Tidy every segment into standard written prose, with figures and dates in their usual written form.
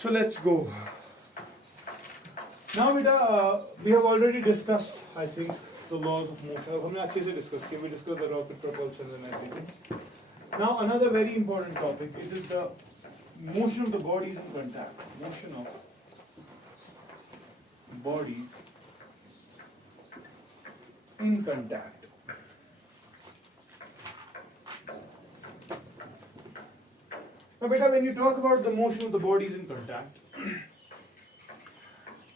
So let's go. Now beta, we have already discussed, I think, the laws of motion. अब हमने अच्छे से discuss किया. We discussed the rocket propulsion and everything. Now another very important topic, it is the motion of the bodies in contact. Motion of bodies in contact. Now beta, when you talk about the motion of the bodies in contact,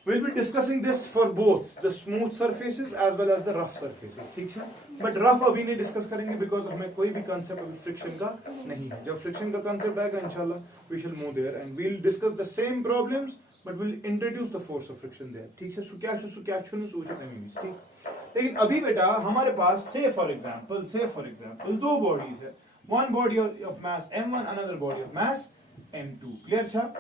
we'll be discussing this for both the smooth surfaces as well as the rough surfaces, ठीक है? But rough अभी नहीं discuss करेंगे because हमें कोई भी concept अभी friction का नहीं है. जब friction का concept आएगा इंशाल्लाह we shall move there and we'll discuss the same problems but we'll introduce the force of friction there. ठीक है? क्या छुनु सोचा नहीं ठीक. लेकिन अभी बेटा हमारे पास say for example दो bodies है. One body of mass m1, another body of mass m2. Clear, cha?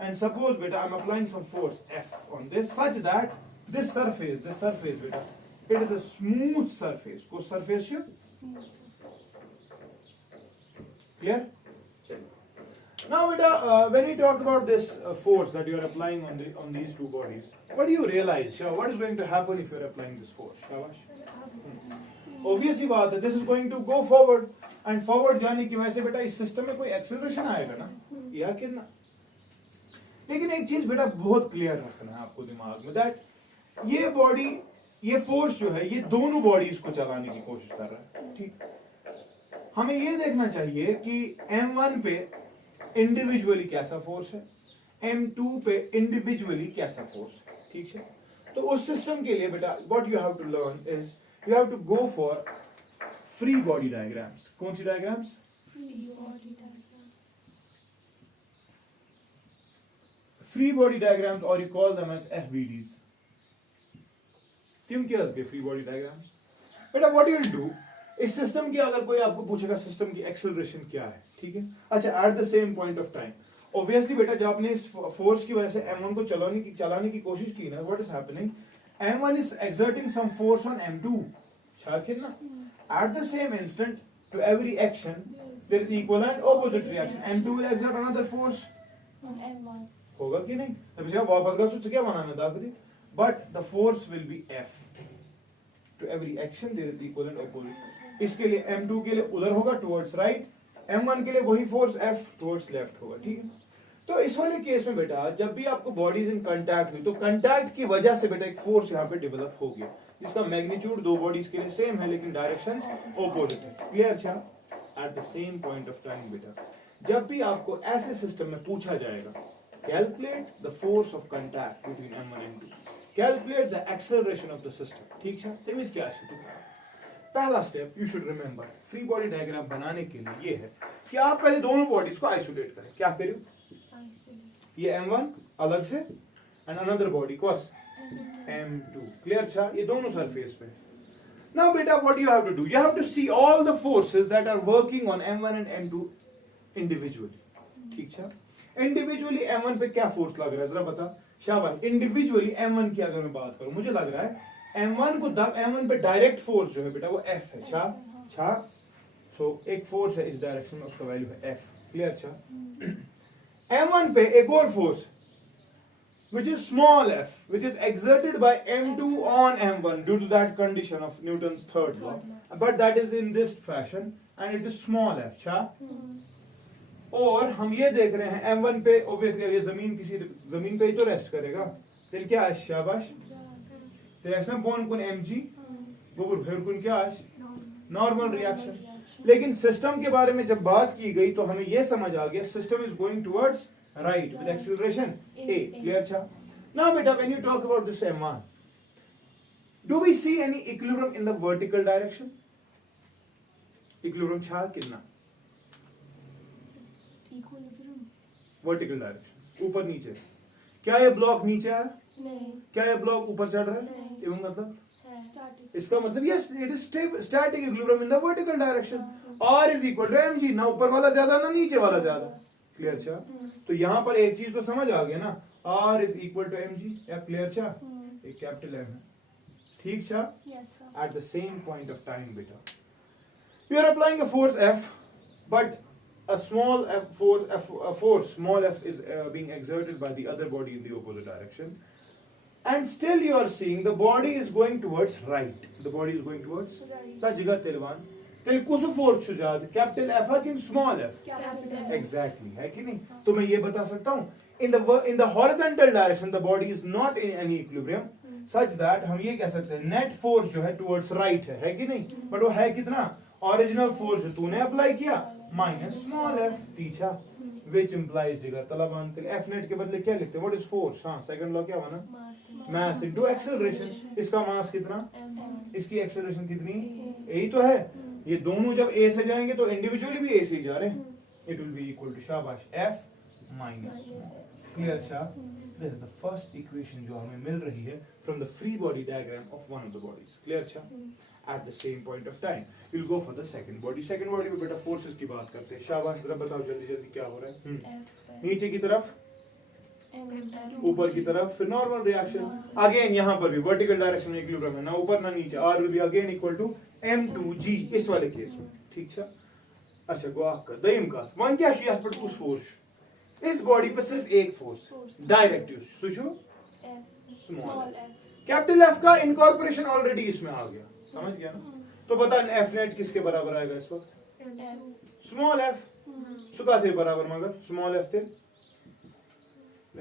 And suppose, beta, I'm applying some force F on this such that this surface, beta, it is a smooth surface. Ko surface here? Clear? Now, beta, when we talk about this force that you are applying on these two bodies, what do you realize? What is going to happen if you are applying this force? Shabash. Obviously, this is going to go forward. And forward जाने की वजह से बेटा इस system में कोई acceleration आएगा ना या कितना. लेकिन एक चीज बेटा बहुत क्लियर रखना है आपको दिमाग में दैट ये बॉडी ये फोर्स जो है ये दोनों बॉडीज को चलाने की कोशिश कर रहा है. ठीक, हमें ये देखना चाहिए कि M1 पे इंडिविजुअली कैसा फोर्स है, M2 पे इंडिविजुअली कैसा फोर्स है. ठीक है, तो उस सिस्टम के लिए बेटा what you have to learn is you have to go for free body diagrams. कौन सी diagrams? Free body diagrams. Free body diagrams or you call them as FBDs. क्यों क्या इसके free body diagrams? बेटा what you will do इस system की अगर कोई आपको पूछेगा सिस्टम की एक्सेलरेशन क्या है, ठीक है, अच्छा at the same point of time obviously बेटा जब आपने इस फोर्स की वजह से M1 को चलाने की कोशिश की ना, what is happening? M1 is exerting some force on M2. छाकिन ना. At the same instant, to every action, there is equal and opposite reaction. M2 will exert another force. M1. होगा कि नहीं? तब इसका वापस का सूत्र क्या बनाना था आपको? But the force will be F. To every action, there is equal and opposite. इसके लिए M2 के लिए उधर होगा towards right, M1 के लिए वही force F towards left होगा. ठीक है? तो इस वाले केस में बेटा जब भी आपको बॉडीज इन कांटेक्ट हुई तो कांटेक्ट की वजह से बेटा एक फोर्स यहाँ पे डेवलप हो गया जिसका मैग्नीट्यूड दो बॉडीज के लिए सेम है लेकिन डायरेक्शंस ऑपोजिट है. क्लियर छा? At the same point of time बेटा जब भी आपको ऐसे सिस्टम में पूछा जाएगा calculate the force of contact between M1 and M2, calculate the acceleration of the system. ठीक है, तो इस क्या है? पहला step you should remember free body diagram बनाने के लिए ये है कि आप पहले दोनों बॉडीज को आइसोलेट करें. क्या करें? ये M1 अलग से and another body cos M2. Clear छा? ये दोनों सरफेस पे. नाउ बेटा what you have to do, you have to see all the forces that are working on M1 and M2 individually. ठीक छा? इंडिविजुअली M1 पे क्या फोर्स लग रहा है जरा बता. शाबाश. इंडिविजुअली M1 की अगर मैं बात करूं मुझे लग रहा है M1 पे डायरेक्ट फोर्स जो है बेटा वो F है. छा? सो एक फोर्स है इस डायरेक्शन में उसका वैल्यू है F. क्लियर छा? M1 पे एक और force which is small f, which is exerted by M2 on M1 due to that condition of Newton's third law, but that is in this fashion and it is small f. छा? और हम ये देख रहे हैं M1 पे obviously ये जमीन पे ही तो रेस्ट करेगा, फिर क्या है? शाबाश. तो इसमें बोन कुन mg गोबर फिर कुन क्या है? Normal reaction. लेकिन सिस्टम के बारे में जब बात की गई तो हमें यह समझ आ गया system is going towards right with acceleration a. Clear cha? Now beta when you talk about this M1, do we see any equilibrium in the vertical direction? Equilibrium cha कितना? Equilibrium. Vertical direction ऊपर नीचे. क्या ये block नीचे है? नहीं. क्या ये ब्लॉक ऊपर चढ़ रहा है? नहीं. एवं मतलब Static. इसका मतलब yes it is static equilibrium in the vertical direction. R is equal to mg. ना ऊपर वाला ज्यादा ना नीचे वाला ज्यादा. क्लियर छा? तो यहां पर एक चीज तो समझ आ गया ना, R is equal to mg. या क्लियर छा? एक कैपिटल M है. ठीक छा? Yes, sir. At the same point of time beta we are applying a force F, but a small force small f is being exerted by the other body in the opposite direction, and still you are seeing the body is going towards right. The body is going towards Right. ta jigar tilwan tel कुछ force chu जाद capital F है कि small f Capital F. exactly है कि नहीं. तो मैं ये बता सकता हूँ in the horizontal direction the body is not in any equilibrium such that हम ये कह सकते हैं net force जो है towards right है कि नहीं. but वो है कितना original force जो तूने अप्लाई किया minus small f पीछा which implies जिगर तलब अंतिल f net के बदले क्या लिखते हैं what is force. हाँ second law क्या बना mass into acceleration. इसका mass कितना इसकी acceleration कितनी यही तो है. ये दोनों जब a से जाएंगे तो इंडिविजुअली भी a से ही जा रहे हैं. it will be equal to शाबाश f minus clear अच्छा. this is the first equation जो हमें मिल रही है from the free body diagram of one of the bodies. clear अच्छा. at the same point of time we'll go for the second body में बेटा forces की बात करते हैं. शाबाश जरा बताओ जल्दी जल्दी क्या हो रहा है. नीचे की तरफ ऊपर की तरफ फिर नॉर्मल रिएक्शन अगेन यहाँ पर भी वर्टिकल डायरेक्शन में इक्विलिब्रियम है ना ऊपर ना नीचे. r will be again equal to m2g इस वाले केस में. ठीक है अच्छा गो आपका दयम का वन क्या है यहाँ पर उस फोर्स इस बॉडी पर सिर्फ एक फोर्स डायरेक्ट यूज सुचो स्मॉल कैपिटल एफ का इनकॉर्पोरेशन ऑलरेडी इसमें आ गया. समझ गया ना. तो बता एफ नेट किसके बराबर आएगा इस वक्त स्मॉल एफ सुखा थे बराबर मगर स्मॉल एफ थे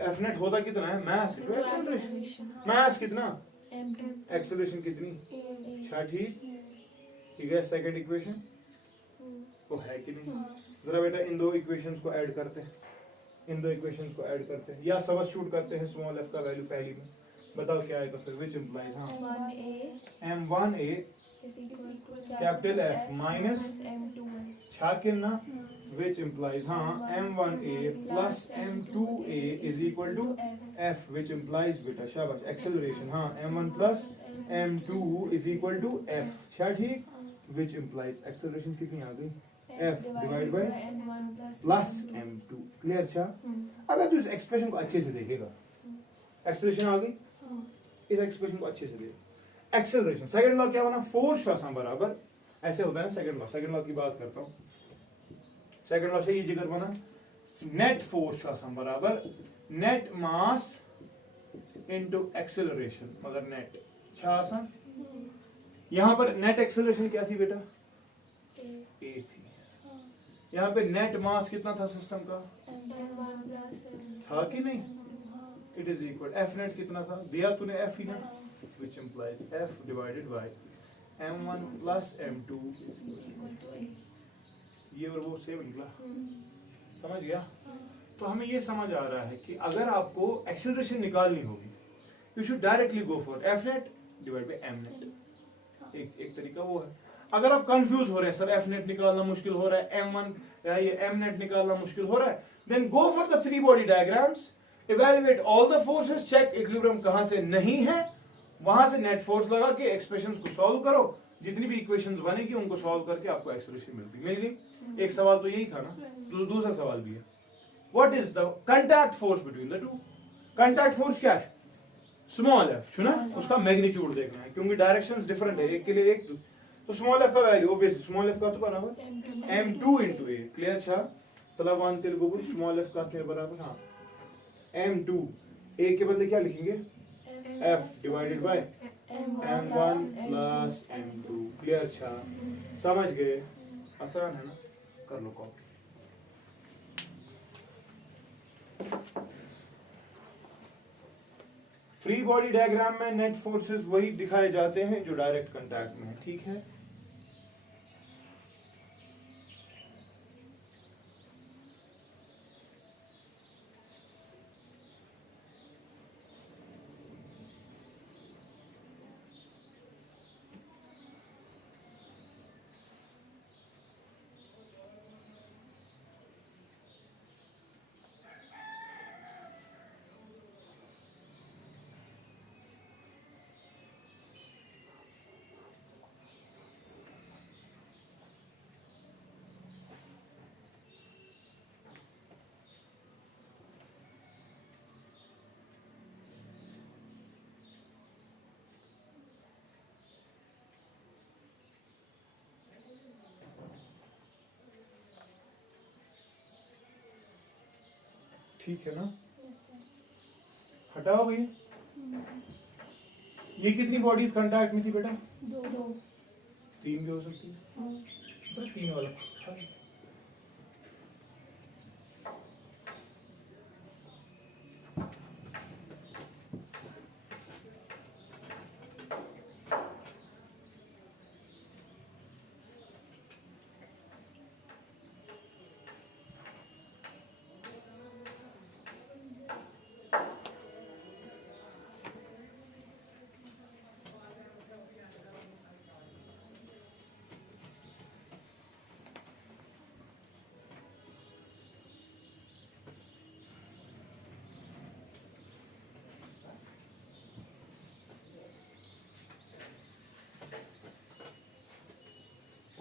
एफ नेट होता कितना है मास इनटू एक्सेलरेशन. मास कितना एक्सेलरेशन कितनी अच्छा ठीक है. सेकंड इक्वेशन वो है कि नहीं. जरा बेटा इन दो इक्वेशंस को ऐड करते हैं या सबस्टिट्यूट करते हैं स्मॉल एफ का वैल्यू पहली में. बताओ क्या आएगा फिर विच इंप्लाइज हाँ m1a कैपिटल F माइनस छाकिन ना विच इंप्लाइज हाँ m1a plus m2a is equal to f which implies बेटा शाबाश एक्सेलरेशन हाँ m1 plus m2 is equal to f. अच्छा ठीक विच इंप्लाइज एक्सेलरेशन कितनी आ गई f divide by plus m2. Clear. अच्छा अगर तू इस एक्सप्रेशन को अच्छे से देखेगा एक्सेलरेशन आ गई इस एक्सप्रेशन को अच्छे से देखो. एक्सेलरेशन सेकंड लॉ क्या बना फोर्स आसान बराबर ऐसे होता है ना. सेकंड लॉ की बात करता हूं. सेकंड लॉ से ये जिक्र बना नेट फोर्स आसान बराबर नेट मास इनटू एक्सेलरेशन मगर नेट अच्छा आसान. यहां पर नेट एक्सेलरेशन क्या थी बेटा ए थी. यहां पे नेट मास कितना था सिस्टम का था कि नहीं. It is equal F net कितना था दिया तूने एफ ही ना which implies f divided by m1 plus m2 ये और वो सेम निकला. समझ गया. तो हमें ये समझ आ रहा है कि अगर आपको एक्सेलरेशन निकालनी होगी you should directly go for F net divide by M net. एक तरीका वो है. अगर आप कंफ्यूज हो रहे हैं सर एफ नेट निकालना मुश्किल हो रहा है m1 या ये एम नेट निकालना मुश्किल हो रहा है then go for the free body diagrams evaluate all the forces check equilibrium कहां से नहीं है वहां से नेट फोर्स लगा के एक्सप्रेशंस को सॉल्व करो. जितनी भी इक्वेशंस बनेगी उनको सॉल्व करके आपको एक्सेलरेशन मिल गई. एक सवाल तो यही था ना. दूसरा सवाल भी है what is the contact force between the two. Contact force क्या है स्मॉल एफ सुना उसका मैग्नीट्यूड देखना है क्योंकि डायरेक्शंस डिफरेंट है एक के लिए एक. तो स्मॉल एफ का वैल्यू ऑब्वियसली स्मॉल एफ का तो बराबर m2 into a. क्लियर. अच्छा तलब वन तेल गोबुल स्मॉल एफ का के बराबर हाँ m2 a के बदले क्या लिखेंगे f divided by m1 plus m2. Clear. अच्छा समझ गए आसान है ना. कर लो कॉपी. फ्री बॉडी डायग्राम में नेट फोर्सेस वही दिखाए जाते हैं जो डायरेक्ट कांटेक्ट में है. ठीक है. ठीक है ना? Yes, sir. हटाओ भैया। ये कितनी बॉडीज कांटेक्ट में थी बेटा? दो. 3 भी हो सकती है। हाँ. चलो 3 वाला।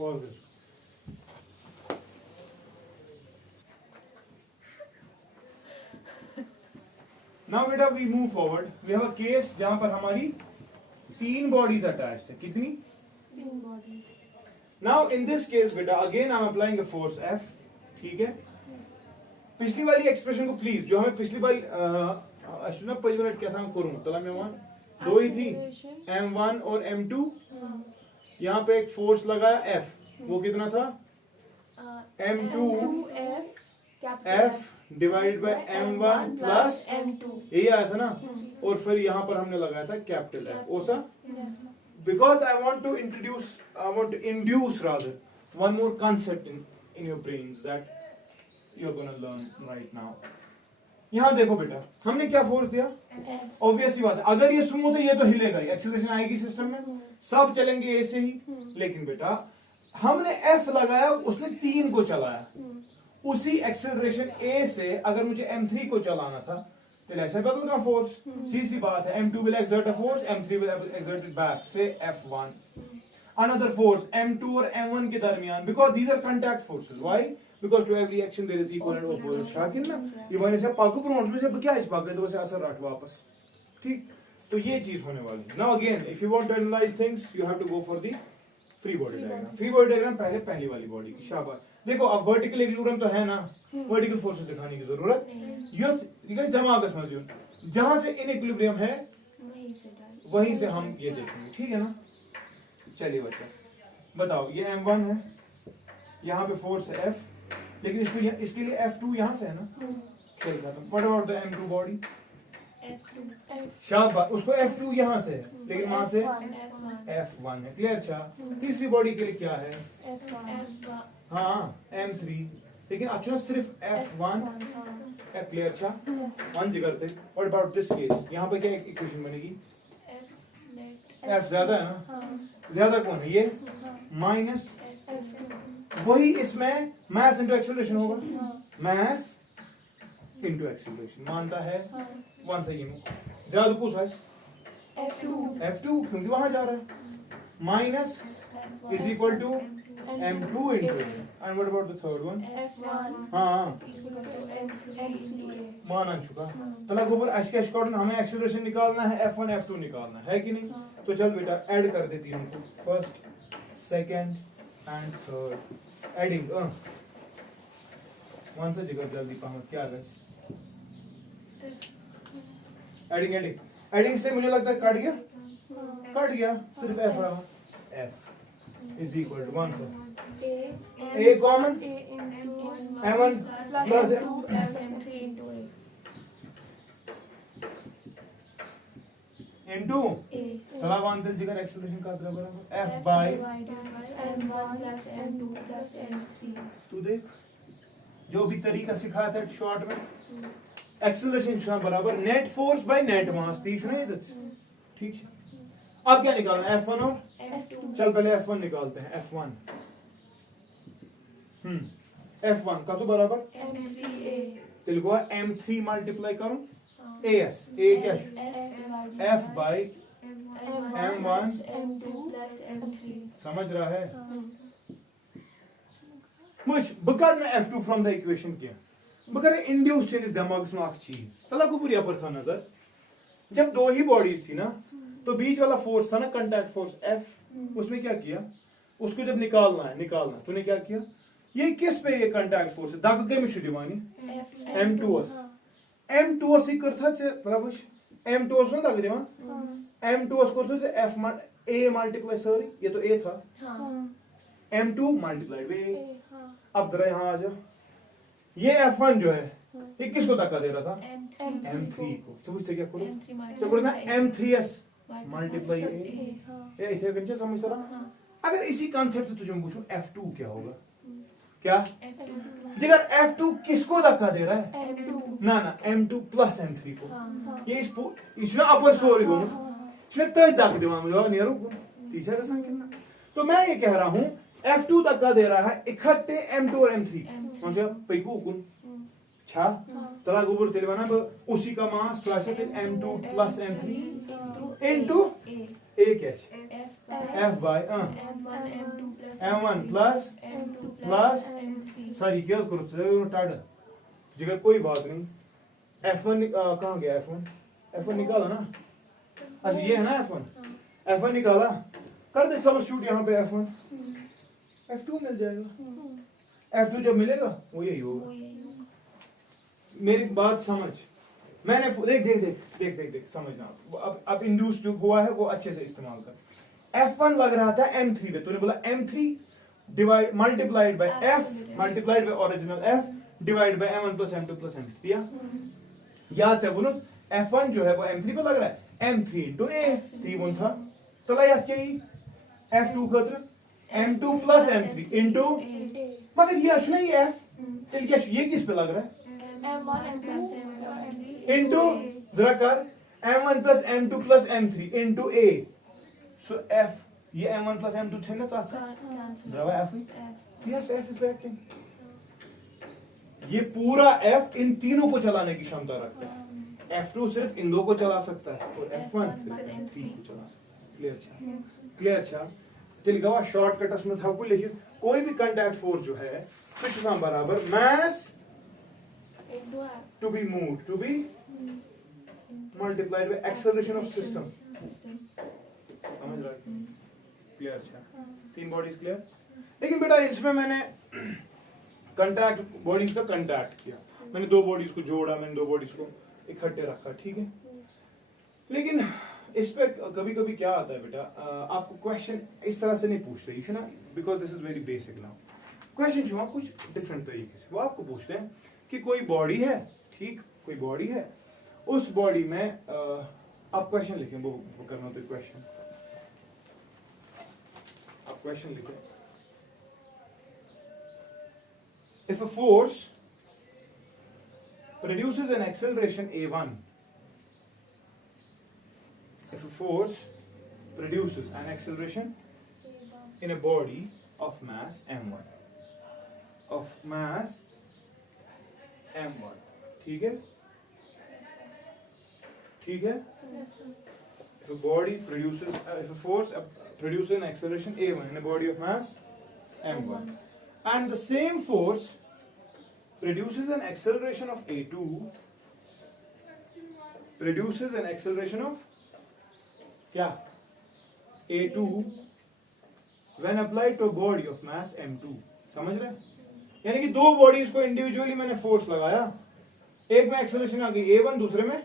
Pause this. Now बेटा we move forward. We have a case जहां पर हमारी 3 bodies attached है। कितनी? 3 bodies. Now in this case बेटा again I'm applying a force F. ठीक है? Yes. पिछली वाली एक्सप्रेशन को प्लीज जो हमें पिछली वाली अश्विना 5 मिनट क्या था हम करूँ तला में वन 2 ही थी Acceleration. M1 और M2 हाँ. यहाँ पे एक फोर्स लगाया F वो कितना था M2 F. Capital F divide by M1 plus M2. यही आया था ना और फिर यहाँ पर हमने लगाया था कैपिटल F ओसा Yes. because I want to induce rather one more concept in your brains that you're gonna learn right now. यहाँ देखो बेटा हमने क्या फोर्स दिया F. ऑब्वियस सी बात है अगर ये स्मूथ है ये तो हिलेगा ही एक्सीलरेशन आएगी सिस्टम में सब चलेंगे ऐसे ही लेकिन बेटा हमने F लगाया उसने 3 को चलाया उसी एक्सेलरेशन A से अगर मुझे M3 को चलाना था तो ऐसे बदलगा फोर्स सी बात है M2 will exert a force M3 will exert it back say F1 another force M2 और M1 के दरमियान because these are contact forces why because to every action there is equal and opposite शाकिन ना ये मैंने से पाकू pronote में से क्या इस पाके तो वैसे असर रख वापस ठीक तो ये चीज होने वाली है now again if you want to analyze things you have to go for the free body diagram पहली वाली बॉडी की शाबाश देखो अब वर्टिकल इक्विलिब्रियम तो है ना वर्टिकल फोर्सेस दिखाने की जरूरत ये दिमाग समझिए जहां से इनइक्विलिब्रियम है वहीं से हम ये देखेंगे ठीक है ना चलिए बच्चा बताओ ये M1 है यहाँ पे फोर्स है F लेकिन इसके लिए F2 यहाँ से है ना खेल खत्म what about the M2 body शाबाश उसको F2 यहाँ से है लेकिन वहां से F1 है क्लियर शाह तीसरी बॉडी के लिए क्या है हाँ M3 लेकिन अच्छा सिर्फ F1 क्लियर शाह 1 जिगर थे व्हाट अबाउट दिस केस यहाँ पे क्या इक्वेशन बनेगी F ज्यादा है ना ज्यादा कौन है ये माइनस वही इसमें मास इनटू एक्सेलरेशन होगा मास इनटू एक्सेलरेशन मानता है 1 सेकंड ज्यादा कुछ है F2 क्योंकि वहां जा रहा है minus is equal to M2 into and what about the third one हाँ मान चुका तला गोबर अशकेश कॉर्डन हमें एक्सेलरेशन निकालना है F1 F2 निकालना है कि नहीं तो चल बेटा ऐड कर देती हूँ first second and third adding one से जिगर जल्दी पाऊँ क्या एडिंग से मुझे लगता है कट गया सिर्फ F रहा F is equal to 1 sir A common M1 plus into चला वन दिल जिगर एक्सेलरेशन का बराबर F by तू देख जो भी तरीका सिखाया था शॉर्ट में एक्सेलरेशन बराबर नेट फोर्स बाय नेट मास थी ठीक है अब क्या निकालना है F1 और चल पहले F1 निकालते हैं F1 F1 का तो बराबर तेरे को M3 मल्टीप्लाई करूं AS A क्या F by M1 समझ रहा है मुझ बकर में F2 फ्रॉम द इक्वेशन किया बकर इंड्यूस चेंज दिमाग में एक चीज तला को पूरी पर था नजर जब 2 ही बॉडीज थी ना तो बीच वाला फोर्स था ना कांटेक्ट फोर्स F उसमें क्या किया उसको जब निकालना तूने क्या किया ये किस पे ये कांटेक्ट फोर्स है दाग के में दिवानी M2 M2 सी करता से मतलब M2 सुन लग रही है M2 करता से F A मल्टीप्लाई सॉरी ये तो A था M2 मल्टीप्लाई B अब जरा यहाँ आ जाओ ये F1 जो है ये किसको धक्का दे रहा था M3 को समझ से क्या करो तो करो ना M3S मल्टीप्लाई A ये इसे कंचे समझ रहा अगर इसी कॉन्सेप्ट से तुझे पूछूं F2 क्या होगा क्या जिगर F2 किसको धक्का दे रहा है ना M2 प्लस M3 को ये इसमें अपर सॉरी को इसमें तय धक्का देवा मुझे नियरो तीसरा का संख्या तो मैं ये कह रहा हूं F2 धक्का दे रहा है इकट्ठे M2 और M3 म्हणजे पैकू कुन छा तला गोबर तेरे बना उसी का मास तो ऐसे फिर M2 plus M3 into A catch F by M1 plus sorry क्या करो चलो टाड़ा जिगर कोई बात नहीं F1 कहाँ गया F1 निकाला ना अच्छा ये है ना F1 निकाला कर दे सब्स्टिट्यूट यहाँ पे F1 F2 मिल जाएगा F2 जब मिलेगा वो यही होगा मेरी बात समझ मैंने देख समझना अब इंड्यूस जो हुआ है वो अच्छे से इस्तेमाल कर F1 लग रहा था M3 पे तूने बोला M3 divide multiplied by F multiplied by original F divide by M1 plus M2 plus M3 दिया याद से बोलो F1 जो है वो M3 पे लग रहा है M3 into A 3 था तो याद क्या ही F2 खतर M2 प्लस M3 into मगर ये असली ही F चल क्या ये किस पे लग रहा है into जरा कर M1 plus M2 plus M3 into A so F ये M1 प्लस M2 छे ना तो जरा F yes F is working ये पूरा F इन तीनों को चलाने की क्षमता रखता है F2 सिर्फ इन दो को चला सकता है और F1 सिर्फ M3 को चला सकता है क्लियर छा चलिए गवा शॉर्टकट में था को लिखिए कोई भी कांटेक्ट फोर्स जो है कुछ ना बराबर मास to be moved to be multiplied by acceleration of system समझ रहा है क्लियर अच्छा तीन बॉडीज क्लियर लेकिन बेटा इसमें मैंने कांटेक्ट बॉडीज का कांटेक्ट किया मैंने दो बॉडीज को जोड़ा मैंने दो बॉडीज को इकट्ठे रखा ठीक है लेकिन इस पे कभी कभी क्या आता है बेटा आपको क्वेश्चन इस तरह से नहीं पूछते यू ना because this is very basic now question जो कुछ डिफरेंट तरीके से वो आपको पूछते हैं कि कोई बॉडी है ठीक कोई बॉडी है उस बॉडी में आप क्वेश्चन लिखें वो करना तो क्वेश्चन आप क्वेश्चन लिखें if a force produces an acceleration a1 if a force produces an acceleration in a body of mass m1 ठीक है if a body produces if a force produces an acceleration a1 in a body of mass m1 and the same force produces an acceleration of a2 produces an acceleration of क्या a2 when applied to a body of mass m2 समझ रहे यानी कि दो bodies को individually मैंने force लगाया एक में एक्सेलरेशन आ गई a1 दूसरे में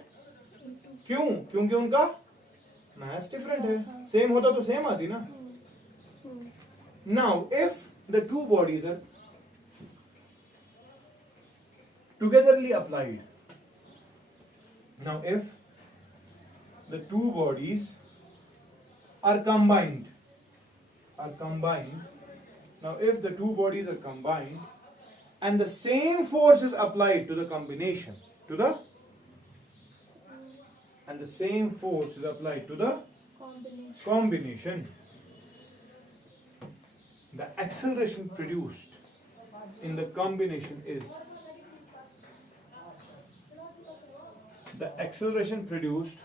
क्यों क्योंकि उनका मास डिफरेंट है सेम होता तो सेम आती ना now if the two bodies are togetherly applied now if the two bodies are combined now if the two bodies are combined and the same force is applied to the combination and the same force is applied to the combination the acceleration produced in the combination is the acceleration produced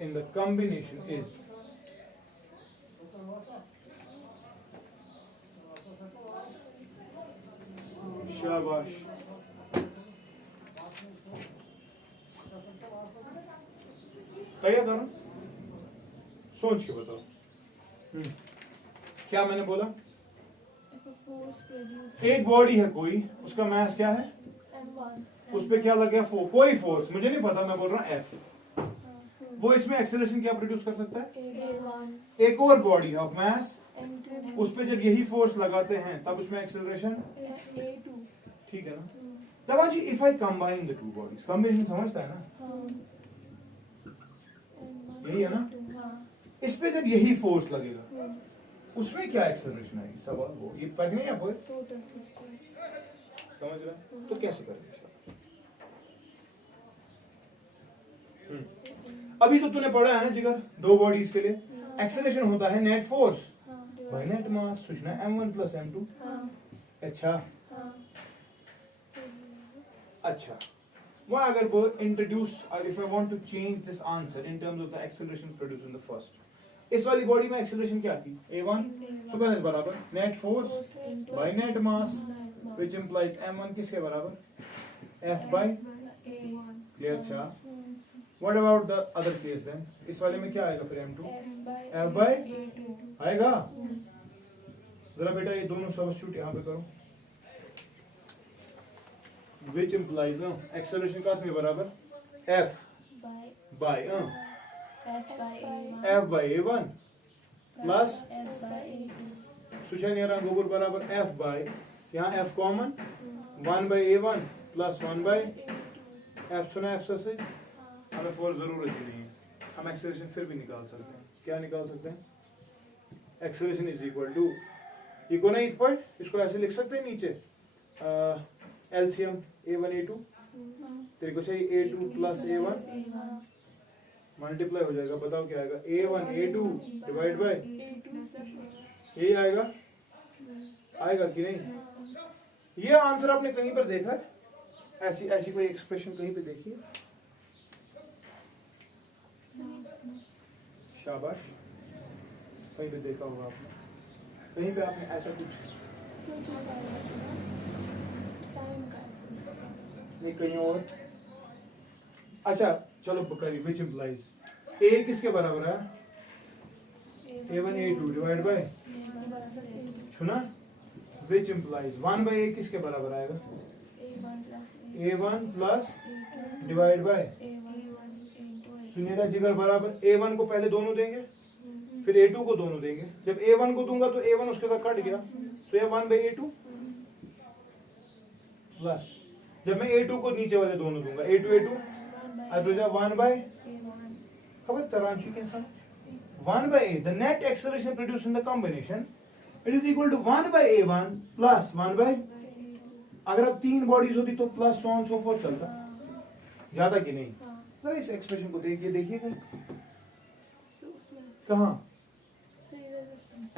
in the combination is शाबाश तैयार करो सोच के बताओ क्या मैंने बोला एक बॉडी है कोई उसका मास क्या है उस पे क्या लग गया कोई फोर्स, मुझे नहीं पता, मैं बोल रहा हूँ एफ, वो इसमें एक्सेलरेशन क्या प्रोड्यूस कर सकता है? A1 एक और बॉडी ऑफ मास, M2 उस पे जब यही फोर्स लगाते हैं तब उसमें एक्सेलरेशन, A2 ठीक है ना? तब जी if I combine the two bodies, combination समझता है ना, यही है ना? इस पे जब यही फोर्स लगेगा उसमें क्या एक्सेलरेशन आएगी, सवाल वो, ये पढ़ नहीं है आप टोटल समझ रहे हैं? तो कैसे करेंगे? अभी तो तूने पढ़ा है ना जिगर, दो बॉडीज के लिए एक्सेलरेशन होता है net force by net mass, सूचना m1 प्लस m2। अच्छा अच्छा, वो अगर वो introduce, if I want to change this answer in terms of the acceleration produced in the first, इस वाली बॉडी में एक्सेलरेशन क्या थी? a1 सुपर इज बराबर net force by net mass which implies m1 किसके बराबर? f बाय, क्लियर था? What about the other case then? इस वाले में क्या आएगा फिर m2? f by आएगा? जरा बेटा ये दोनों सब्स्टिट्यूट यहाँ पे करो, which implies acceleration का में बराबर f by f by a1 plus Sushan गोबर बराबर f by, यहाँ f common 1 by a1 plus 1 by f, सुना f से हमें फोर्स जरूरत ही नहीं है, हम एक्सेलरेशन फिर भी निकाल सकते हैं। क्या निकाल सकते हैं? एक्सेलरेशन इज इक्वल टू, इको ना एक पॉइंट, इसको ऐसे लिख सकते हैं नीचे, एलसीएम a1 a2, तेरे को चाहिए a2 प्लस a1 मल्टीप्लाई हो जाएगा, बताओ क्या आएगा? a1 a2 डिवाइड बाय, यही आएगा, आएगा कि नहीं? ये आंसर आपने कहीं पर देखा है? ऐसी ऐसी कोई एक्सप्रेशन कहीं पे देखी है? शाबाश, कहीं पे देखा होगा आपने, कहीं पे आपने ऐसा कुछ नहीं, कहीं और? अच्छा चलो करिए, विच इम्प्लाइज ए किसके बराबर है? a1 a2 डिवाइड बाय, सुना? विच इम्प्लाइज 1 बाय a किसके बराबर आएगा? a1 प्लस डिवाइड बाय, सुनिएगा जिगर बराबर, a1 को पहले दोनों देंगे फिर a2 को दोनों देंगे, जब a1 को दूंगा तो a1 उसके साथ कट गया, तो ये 1 by a2 प्लस, जब मैं a2 को नीचे वाले दोनों दूंगा a2 1 by, खबर तरांशी के साथ 1 by a, the net acceleration produced in the combination it is equal to 1 by a1 plus 1 by, अगर अब तीन बॉडीज होती तो plus so on so fourth चलता, ज्यादा कि नहीं? तो इस एक्सप्रेशन को देखिए, देखिए कहाँ?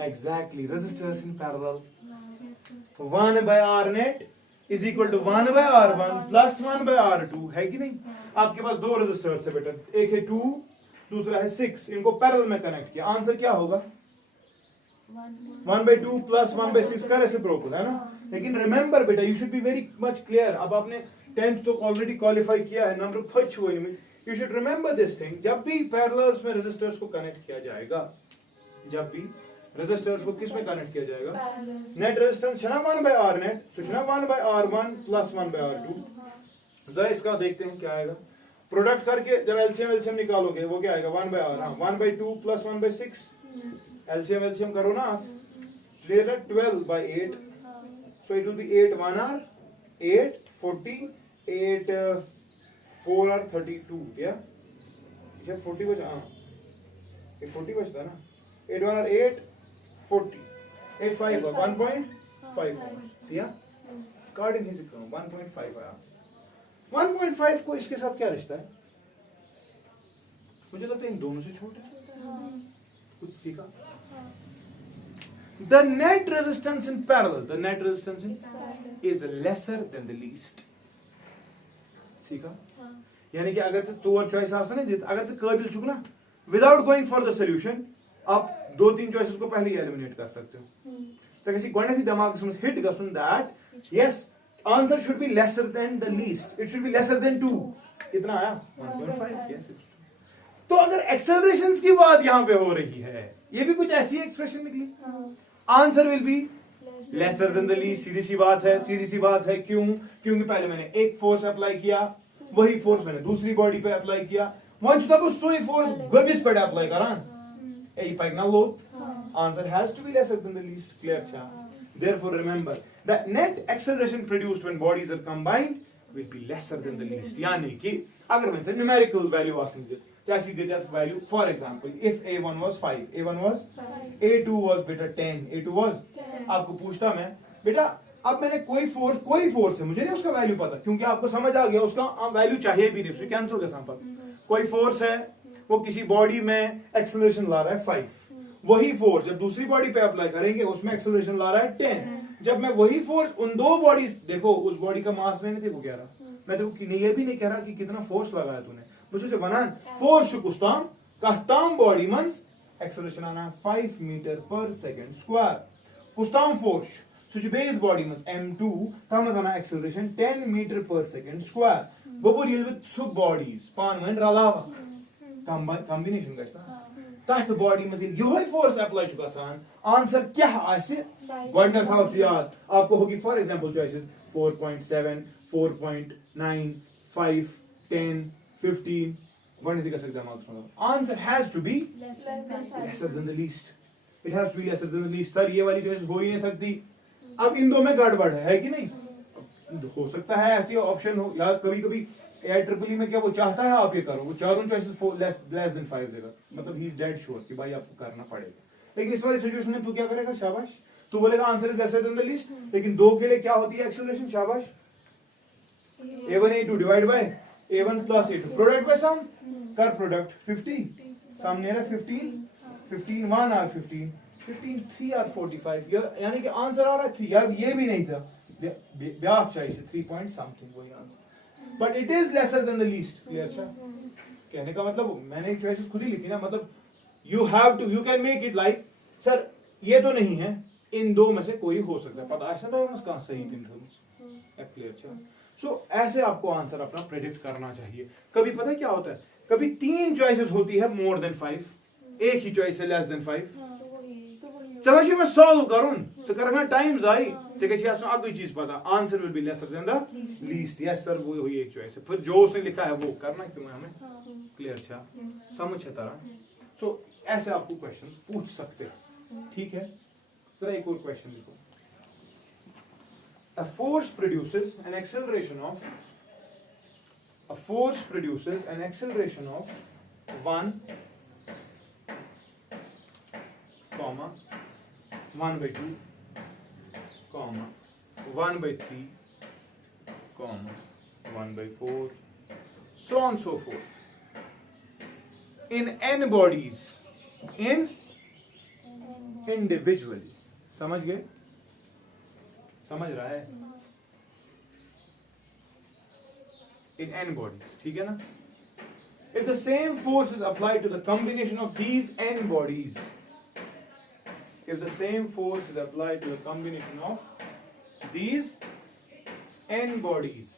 Exactly, resistance in parallel, 1 by r net is equal to 1 by r1 plus 1 by r2, है कि नहीं? आपके पास दो रेजिस्टर्स है बेटा, एक है 2 दूसरा है 6, इनको पैरेलल में कनेक्ट किया, आंसर क्या होगा? 1 by 2 plus 1 by 6 का रेसिप्रोकल है ना? लेकिन रिमेंबर बेटा, you should be very much clear, अब आपने 10th तो ऑलरेडी क्वालिफाई किया है, नंबर 5 हुए में, you should remember this thing, जब भी पैरेलल्स में रेजिस्टर्स को कनेक्ट किया जाएगा, जब भी रेजिस्टर्स को किस में कनेक्ट किया जाएगा? नेट रेजिस्टेंस है ना 1 by r net, सोचना 1 by r1 plus 1 by r2, जरा इसका देखते हैं क्या आएगा, प्रोडक्ट करके जब एलसीएम निकालोगे वो क्या आएगा? 1 by r, हाँ 1 by 2 plus 1 by 6, एलसीएम करो ना, 12 by 8, so it will be 8 1 r 8 40 8 4 r 32, या 40 बचा, हाँ 40 बचता ना, 8 1 r 8 40 8 5 1.5, या कार्ड नहीं सीखता हूँ, 1.5 आया। 1.5 को इसके साथ क्या रिश्ता है? मुझे लगता है इन दोनों से छोटा, कुछ सीखा? The net resistance in parallel, the net resistance is lesser than the least. सीखा? यानी कि अगर से चोर चॉइस आसान है, अगर से काबिल चुक ना, without going for the solution, आप दो तीन चॉइसेस को पहले ही एलिमिनेट कर सकते हो। तो किसी गोने दिमाग में hit गसुन that yes, answer should be lesser than the least. It should be lesser than 2. कितना आया? 1.5. Yes, it's true. तो अगर एक्सेलरेशंस की बात यहाँ पे हो रही है, ये भी कुछ ऐसी एक्सप्रेशन निकली, answer will be lesser than the least, सीधी सी बात है, सीधी सी बात है। क्यों? क्योंकि पहले मैंने एक फोर्स अप्लाई किया, वही फोर्स मैंने दूसरी बॉडी पे अप्लाई किया, वन तब सोई फोर्स गबिस पे अप्लाई करान ए पाइक ना लो, answer has to be lesser than the least. Clear छा? Therefore remember the net acceleration produced when bodies are combined will be lesser than the least। यानी कि अगर मैं numerical value आसन दे चाहे दे दिया value, for example if a1 was 5, a1 was 5, a2 was बेटा 10, a2 was 10, आपको पूछता मैं बेटा अब मैंने कोई फोर्स है, मुझे नहीं उसका वैल्यू पता, क्योंकि आपको समझ आ गया उसका वैल्यू चाहिए भी नहीं, उसको कैंसिल कर सकता। कोई फोर्स है वो किसी बॉडी में एक्सेलरेशन ला रहा है 5, वही फोर्स जब दूसरी बॉडी पे अप्लाई करेंगे उसमें एक्सेलरेशन ला रहा है 10। जब मैं वही फोर्स उन दो बॉडीज, देखो उस बॉडी का मास मैंने तेरे को कह रहा, मैं तेरे को ये भी नहीं कह रहा कि कितना फोर्स लगाया तूने, मुझे बनान फोर्स कुस्ताम कहताम बॉडी मंस एक्सेलरेशन आना 5 मीटर पर सेकंड स्क्वायर, कुस्ताम फोर्स सुच बेस बॉडी मंस m2 तम आना एक्सेलरेशन 10 मीटर पर सेकंड स्क्वायर, गोबर ये विद सब बॉडीज पान में रलावा कॉम्बिनेशन गस्ता तथ बॉडी में यही फोर्स अप्लाई चुका सान, आंसर क्या आसे गॉडनेस हाउस याद आपको होगी। फॉर एग्जांपल चॉइसेस 4.7, 4.9, 5, 10, 15 वन का सकता है, answer has to be lesser than the least, it has to be lesser than the least. Sir ये वाली चॉइस हो ही नहीं सकती, अब इन दो में गड़बड़ है कि नहीं? हो सकता है ऐसी ऑप्शन हो, या कभी कभी AIEEE में क्या वो चाहता है आप ये करो, वो चारों चॉइसेस लेस देन 5 देगा, मतलब ही इज डेड श्योर कि भाई आपको करना पड़ेगा। लेकिन इस वाली सिचुएशन में तू क्या करेगा? शाबाश, तू बोलेगा answer is lesser than the least, लेकिन दो के लिए क्या होती है एक्सेलरेशन? शाबाश, a1 a2 divide by a1 plus a2, product by sum, कर प्रोडक्ट 50, सामने रहा 15, 15 1 आर 15, 15 3 आर 45, यानी कि आंसर आ रहा है 3, अब ये भी नहीं था, ब्याह चाहिए 3 पॉइंट समथिंग वही answer, but it is lesser than the least. Clear sir? कहने का मतलब मैंने एक चॉइसेस खुद ही लिखी ना, मतलब you have to, you can make it like sir ये तो नहीं है, इन दो में से कोई हो सकता है, पता ऐसा तो है कहां सही तीन टर्म्स। Clear sir? सो ऐसे आपको आंसर अपना प्रेडिक्ट करना चाहिए। कभी पता है क्या होता है, कभी 3 चॉइसेस होती है मोर देन 5, एक ही चॉइस है लेस देन 5, चलो मैं सॉल्व करूं तो करना टाइम जाई तो कैसे आसो अगली चीज पता, answer will be lesser than the least. Yes sir, वो हुई एक चॉइस है, फिर जो उसने लिखा है वो करना क्यों है हमें। क्लियर छा? समझ है तरह? सो ऐसे आपको क्वेश्चंस पूछ सकते हैं, ठीक है? जरा एक और क्वेश्चन लिखो। A force produces an acceleration of 1, 1/2, 1/3, 1/4, so on so forth in n bodies in individually। समझ गए? समझ रहा है? in n bodies, ठीक है ना? if the same force is applied to the combination of these n bodies, if the same force is applied to the combination of these n bodies,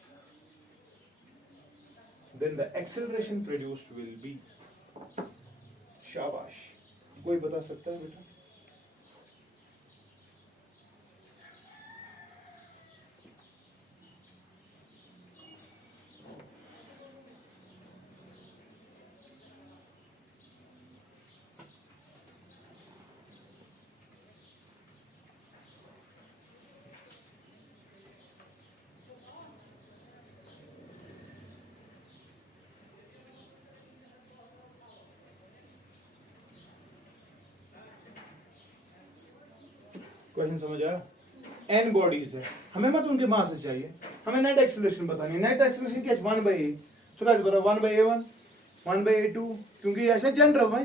then the acceleration produced will be, शाबाश, कोई बता सकता है बेटा? Question समझ आया? n bodies है, हमें मत उनके मास चाहिए, हमें नेट एक्सेलरेशन बतानी है। नेट एक्सेलरेशन क्या है? 1/a, सो गाइस बता 1/a1, 1/a2, क्योंकि ऐसे जनरल भाई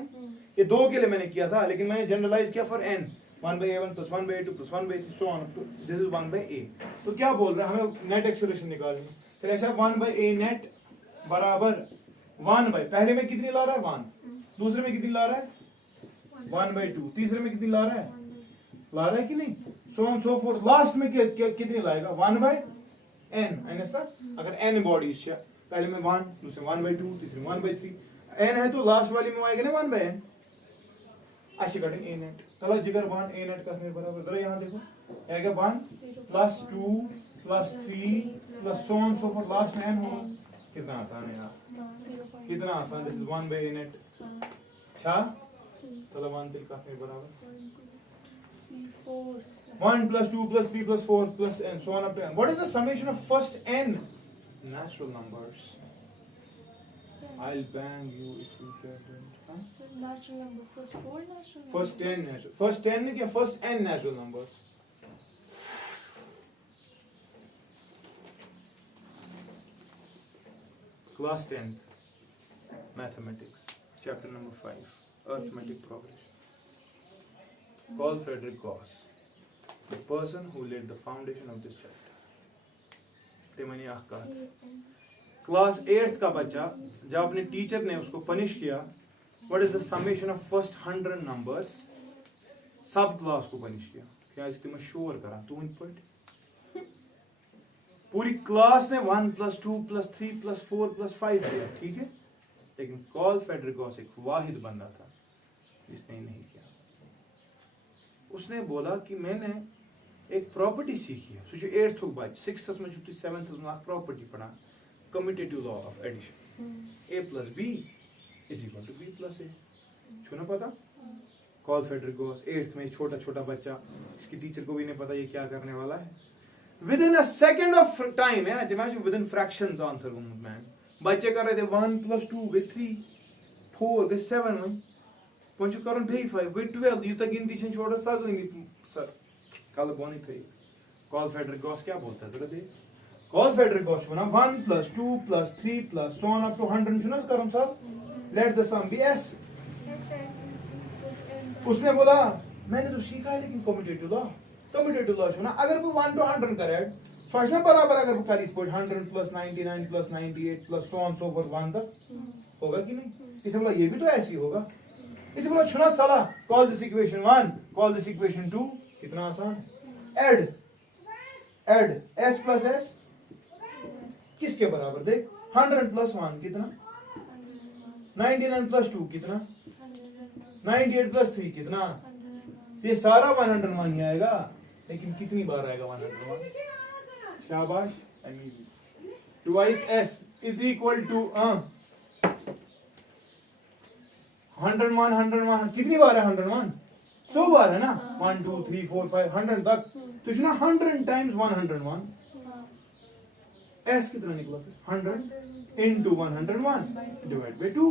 ये दो के लिए मैंने किया था, लेकिन मैंने जनरलाइज किया for n, 1/a1 plus 1/a2 plus 1/3 so on, this is 1/a। तो क्या बोल रहा है, हमें नेट एक्सेलरेशन निकालनी है, फिर ऐसा 1/a नेट बराबर 1/, पहले में कितनी ला रहा है 1, दूसरे में कितनी ला रहा है 1/2, तीसरे में कितनी ला रहा है कि नहीं, सो ऑन सो फोर्थ, लास्ट में कितनी लाएगा 1/n। अगर n बॉडीज है, पहले में 1, दूसरे 1/2, तीसरे में 1/3, n है तो लास्ट वाली में आएगा ना 1/n। अच्छी कटिंग a नेट, चलो जिगर 1 a नेट का बराबर, जरा यहां देखो आएगा 1 plus 2 plus 3 plus so on so for last में n होगा। कितना आसान है यार, कितना आसान। This is 1 by a net अच्छा चलो 1 तिल का फिर बराबर 1 plus 2 plus 3 plus 4 plus n so on up to n. What is the summation of first n natural numbers? I'll bang you if you get it. Huh? Natural numbers. First 4 natural numbers. First 10 natural. First 10 क्या first n natural numbers. Class 10th mathematics chapter number 5 arithmetic progression. Call Frederick Gauss, the person who laid the foundation of this chapter. Timani Ahkat. Class 8th का बच्चा जब अपने teacher ने उसको punish किया, what is the summation of first 100 numbers, सब class को punish किया क्या तुम शोर करा तू पट पूरी क्लास ने 1 + 2 + 3 + 4 + 5 दिया, ठीक है, लेकिन कॉल फेडरिक गॉस एक वाहिद बंदा था जिसने नहीं किया। उसने बोला कि मैंने एक प्रॉपर्टी सीखी है, सोचो 8th बच 6th में 7th में प्रॉपर्टी पढ़ा, commutative law of addition, a + b = b + a, छूना पता। कॉल फेडरिक गॉस 8th में छोटा छोटा बच्चा, इसकी टीचर को भी नहीं पता ये क्या करने वाला है। Within a second of time है, imagine within fractions answer man, बच्चे कर रहे थे 1 + 2 = 3 4 = 7 में पंचु करन भे 5 = 12 यू तक गिनती छन छोड़स ता गई सर कल बोनी थे। कॉल फेडरिक गॉस क्या बोलता है जरा दे। कॉल फेडरिक गॉस बना 1 + 2 + 3 + so on up to 100 छुनस करम साहब, let the sum be s। उसने बोला मैंने तो सीखा है लेकिन कम्यूटेटिव लॉ छुना, अगर वो 1 to 100 करे सोचना बराबर, अगर वो करी 100 + 99 + 98 + so on so forth 1 तक होगा कि नहीं। इसने बोला ये भी तो ऐसे ही होगा। इसने बोला छुना साला, call this equation 1, call this equation 2, कितना आसान। ऐड s + s किसके बराबर देख, 100 + 1 कितना, 99 + 2 कितना, 98 + 3 कितना, ये सारा 101 ही आएगा, लेकिन कितनी बार आएगा 101। शाबाश। 2s is equal to 101 कितनी बार है 101, 100 बार है ना, 1 2 3 4 5 100 तक, तो इसमें 100 times 101 s कितना निकला फिर 100 into 101 divided by 2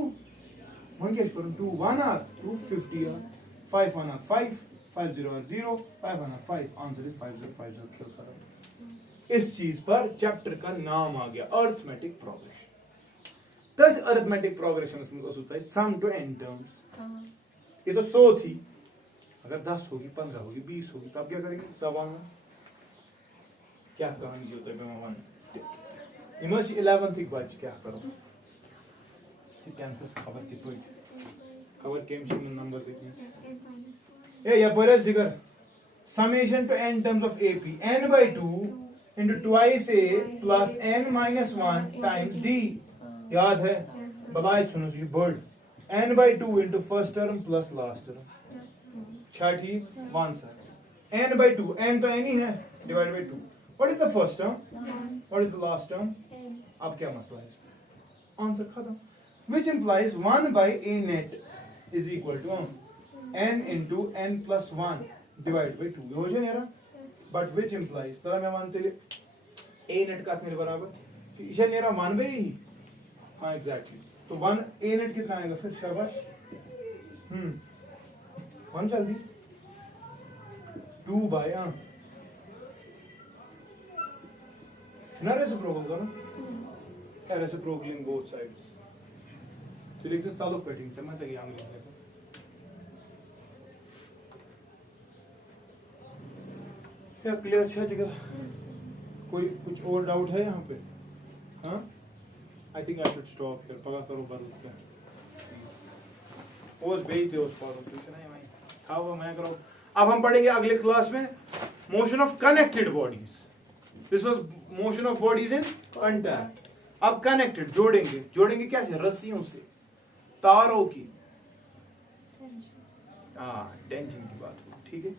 वन क्या करूं 2 1 r 250 r 5 1 r 5 5 0 r 0 5 1 r 5 answer is 5050 खेल करो। इस चीज पर चैप्टर का नाम आ गया अरिथमेटिक प्रोग्रेशन। तज अरिथमेटिक प्रोग्रेशन में होता है सम टू n टर्म्स। ये तो 100 थी, अगर 10 होगी 15 होगी 20 होगी तब क्या करेंगे, तब आना क्या कहानी होता है मैं इमर्ज 11th की बात क्या करो कि कैंसर खबर की तो खबर केम नंबर कितनी ए या बरस जिगर summation to n terms of ap n/2 into twice a plus n minus 1 times d, याद है बलाय सुनो जी बर्ड n/2 into first term plus last term, छठी वन सर n/2 n तो n ही है divided by 2, what is the first term, what is the last term, अब क्या मसला है, आंसर खत्म, which implies 1 by a net is equal to n into n plus 1 divided by 2 हो जाए ना, but which implies तरह मैं मानते ले a net का मेरे बराबर इसे मेरा 1 by ही, हाँ एग्जैक्टली, तो 1 a net कितना आएगा फिर, शाबाश 1 जल्दी 2 by ना रेसिप्रोकल करो, क्या रेसिप्रोकल इन बोथ साइड्स, तो लिख सकते ताल्लुक पेटिंग से मैं तक यहाँ लिख लेता क्या क्लियर अच्छा जगह, कोई कुछ और डाउट है यहाँ पे, हाँ I think I should stop here, पता करो बदल क्या पोज भेज दो उस पर ट्यूशन है भाई, खाओ मैं करो। अब हम पढ़ेंगे अगले क्लास में motion of connected bodies, this was motion of bodies in contact, अब कनेक्टेड जोड़ेंगे क्या से, रस्सियों से, तारों की, टेंशन की बात, ठीक है।